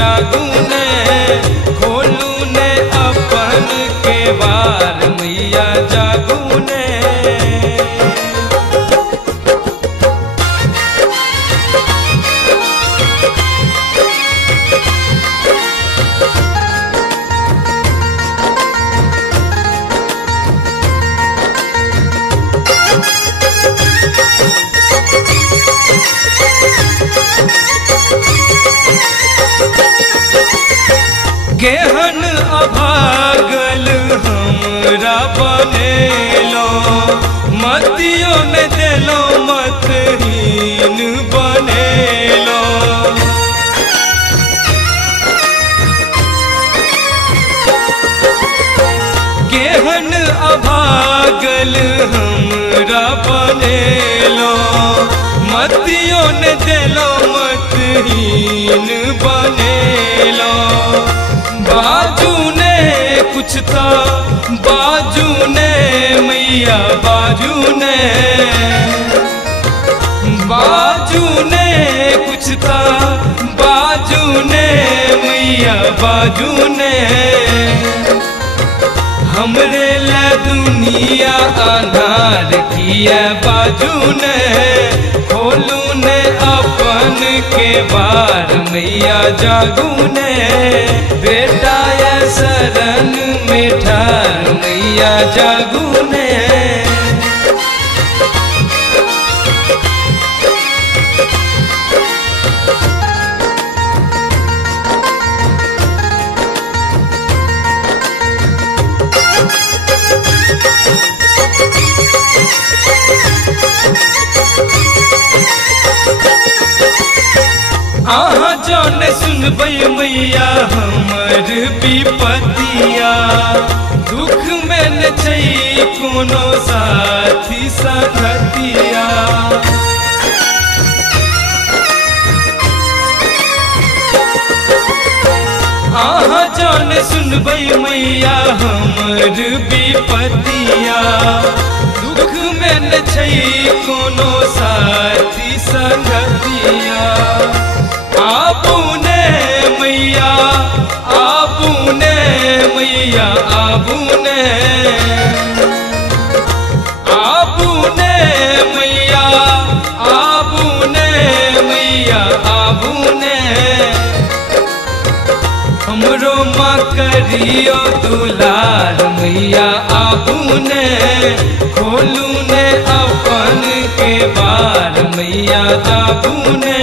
जागू ने, खोलू ने अपन के बार मैया जागू ने। केहन अभागल हमरा बनेलो, मतियों ने देलो मतहीन बनेलो। केहन अभागल हमरा बनेलो, मतियों ने देलो मतहीन बनेलो। बाजू ने कुछ था, बाजू ने मैया बाजू ने, बाजू ने कुछ था, बाजू ने मैया बाजू ने। हमरे ला दुनिया अनार किया बाजू ने, खोलू ने अपन के बार मैया जागू ने। बेटा या शरण में ठार मैया जागू ने। आहा जाने सुनबई मैया हमर विपतिया, दुख में न छई कोनो साथी संगतिया। आहा जाने सुनबई मैया हमर विपतिया, दुख में न छई कोनो साथी संगतिया। आबूने मैया, आबूने मैया, आबूने, आबूने मैया, आबूने मैया, आबूने। हमरो माँ करियो दुलार मैया आबूने, खोलू ने अपन के बार मैया आबूने।